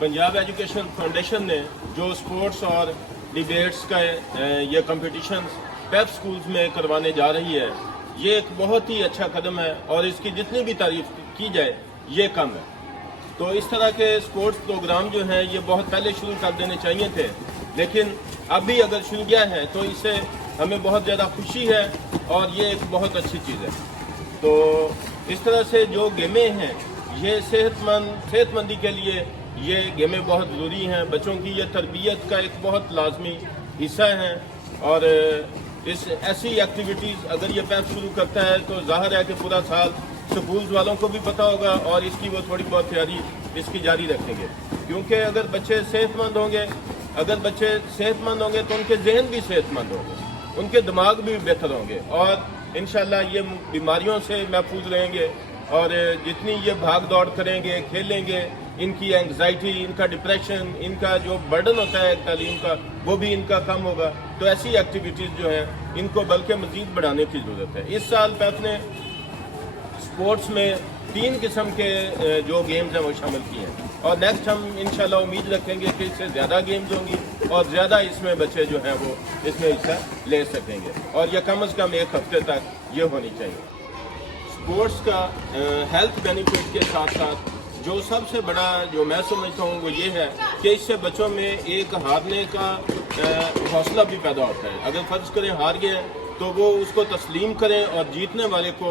Punjab education foundation ने जो sports और डिबेट्स का ये कंपटीशंस पेप स्कूल्स में करवाने जा रही है, ये एक बहुत ही अच्छा कदम है और इसकी जितनी भी तारीफ की जाए ये कम है। तो इस तरह के स्पोर्ट्स प्रोग्राम जो हैं ये बहुत पहले शुरू कर देने चाहिए थे, लेकिन अब भी अगर शुरू किया है तो इससे हमें बहुत ज़्यादा खुशी है और ये एक बहुत अच्छी चीज़ है। तो इस तरह से जो गेमें हैं ये सेहतमंदी के लिए ये गेमें बहुत ज़रूरी हैं। बच्चों की ये तरबियत का एक बहुत लाजमी हिस्सा है और इस ऐसी एक्टिविटीज़ अगर ये पेप शुरू करता है तो जाहिर है कि पूरा साल स्कूल्स वालों को भी पता होगा और इसकी वो थोड़ी बहुत तैयारी इसकी जारी रखेंगे, क्योंकि अगर बच्चे सेहतमंद होंगे तो उनके जहन भी सेहतमंद होंगे, उनके दिमाग भी बेहतर होंगे और इंशाल्लाह ये बीमारियों से महफूज रहेंगे और जितनी ये भाग दौड़ करेंगे, खेलेंगे, इनकी एंग्जाइटी, इनका डिप्रेशन, इनका जो बर्डन होता है तालीम का, वो भी इनका कम होगा। तो ऐसी एक्टिविटीज़ जो हैं इनको बल्कि मज़ीद बढ़ाने की ज़रूरत है। इस साल पेप ने स्पोर्ट्स में 3 किस्म के जो गेम्स हैं वो शामिल किए हैं और नेक्स्ट हम इंशाल्लाह उम्मीद रखेंगे कि इससे ज़्यादा गेम्स होंगी और ज़्यादा इसमें बच्चे जो हैं वो इसमें हिस्सा ले सकेंगे और यह कम अज़ कम 1 हफ्ते तक ये होनी चाहिए। स्पोर्ट्स का हेल्थ बेनिफिट के साथ साथ जो सबसे बड़ा जो मैं समझता हूँ वो ये है कि इससे बच्चों में एक हारने का हौसला भी पैदा होता है। अगर फ़र्ज़ करें हार गए तो वो उसको तस्लीम करें और जीतने वाले को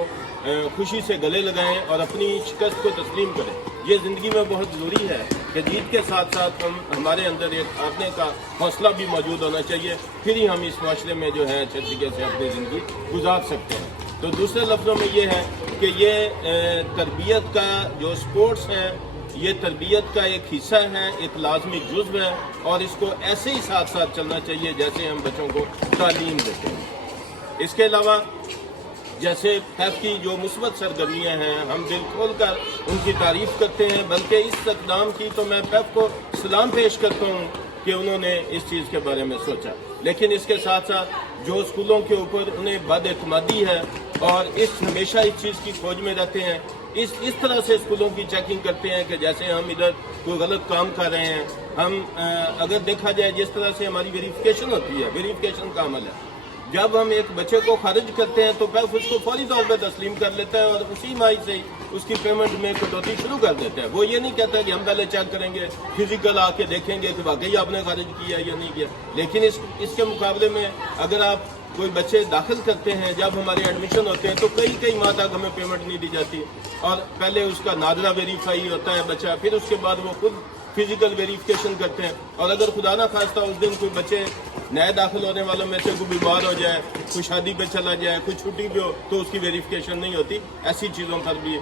खुशी से गले लगाएं और अपनी शिकस्त को तस्लीम करें। ये ज़िंदगी में बहुत ज़रूरी है कि जीत के साथ साथ हमारे अंदर एक हारने का हौसला भी मौजूद होना चाहिए, फिर ही हम इस माशरे में जो है अच्छे तरीके से अपनी ज़िंदगी गुजार सकते हैं। तो दूसरे लफ्ज़ों में ये है कि ये तरबियत का जो स्पोर्ट्स है ये तरबियत का एक हिस्सा है, एक लाजमी जुज़्व है और इसको ऐसे ही साथ साथ चलना चाहिए जैसे हम बच्चों को तालीम देते हैं। इसके अलावा जैसे पेप की जो मुस्बत सरगर्मियाँ हैं हम दिल खोल कर उनकी तारीफ़ करते हैं, बल्कि इस इक़दाम की तो मैं पेप को सलाम पेश करता हूँ कि उन्होंने इस चीज़ के बारे में सोचा। लेकिन इसके साथ साथ जो स्कूलों के ऊपर उन्हें बदएतमादी है और हमेशा इस चीज़ की खोज में रहते हैं, इस तरह से स्कूलों की चेकिंग करते हैं कि जैसे हम इधर कोई गलत काम कर रहे हैं। हम अगर देखा जाए जिस तरह से हमारी वेरिफिकेशन होती है, वेरिफिकेशन का अमल है, जब हम एक बच्चे को खारिज करते हैं तो पेप उसको फौरी तौर पर तस्लीम कर लेता है और उसी माही से ही उसकी पेमेंट में कटौती शुरू कर देता है। वो ये नहीं कहता कि हम पहले चेक करेंगे, फिजिकल आके देखेंगे कि वाकई आपने खारिज किया या नहीं किया। लेकिन इसके मुकाबले में अगर आप कोई बच्चे दाखिल करते हैं, जब हमारे एडमिशन होते हैं तो कई माह तक हमें पेमेंट नहीं दी जाती और पहले उसका नादरा वेरीफाई होता है बच्चा, फिर उसके बाद वो खुद फिजिकल वेरिफिकेशन करते हैं और अगर खुदा ना खास्ता उस दिन कोई बच्चे नए दाखिल होने वालों में से कोई बीमार हो जाए, कोई शादी पे चला जाए, कोई छुट्टी पे हो तो उसकी वेरिफिकेशन नहीं होती। ऐसी चीज़ों पर भी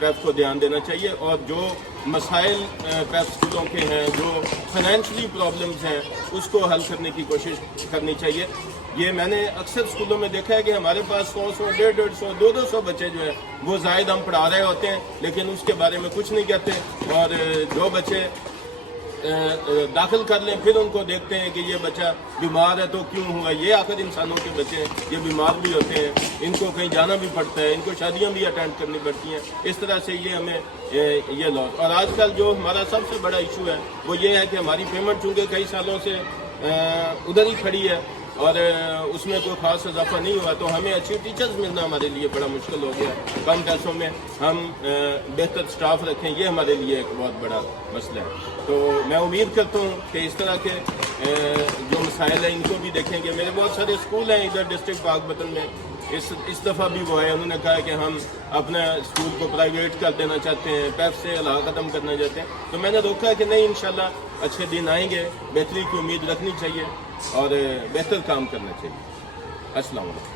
पेप को ध्यान देना चाहिए और जो मसाइल पेप स्कूलों के हैं, जो फाइनेंशियली प्रॉब्लम्स हैं, उसको हल करने की कोशिश करनी चाहिए। ये मैंने अक्सर स्कूलों में देखा है कि हमारे पास 100, 150, 200 बच्चे जो है वो जायद हम पढ़ा रहे होते हैं, लेकिन उसके बारे में कुछ नहीं कहते और जो बच्चे दाखिल कर लें फिर उनको देखते हैं कि ये बच्चा बीमार है तो क्यों हुआ। ये आखिर इंसानों के बच्चे हैं, ये बीमार भी होते हैं, इनको कहीं जाना भी पड़ता है, इनको शादियां भी अटेंड करनी पड़ती हैं। इस तरह से ये हमें ये लॉस। और आजकल जो हमारा सबसे बड़ा इशू है वो ये है कि हमारी पेमेंट चूँकि कई सालों से उधर ही खड़ी है और उसमें कोई ख़ास इजाफा नहीं हुआ तो हमें अच्छी टीचर्स मिलना हमारे लिए बड़ा मुश्किल हो गया। कम पैसों में हम बेहतर स्टाफ रखें, ये हमारे लिए एक बहुत बड़ा मसला है। तो मैं उम्मीद करता हूँ कि इस तरह के जो मसाइल हैं इनको भी देखेंगे। मेरे बहुत सारे स्कूल हैं इधर डिस्ट्रिक्ट पाकपतन में, इस दफ़ा भी वो है, उन्होंने कहा कि हम अपना स्कूल को प्राइवेट कर देना चाहते हैं, पेप से अलावा ख़त्म करना चाहते हैं। तो मैंने रोका है कि नहीं, इंशाल्लाह अच्छे दिन आएंगे, बेहतरी की उम्मीद रखनी चाहिए और बेहतर काम करना चाहिए। अस्सलाम वालेकुम।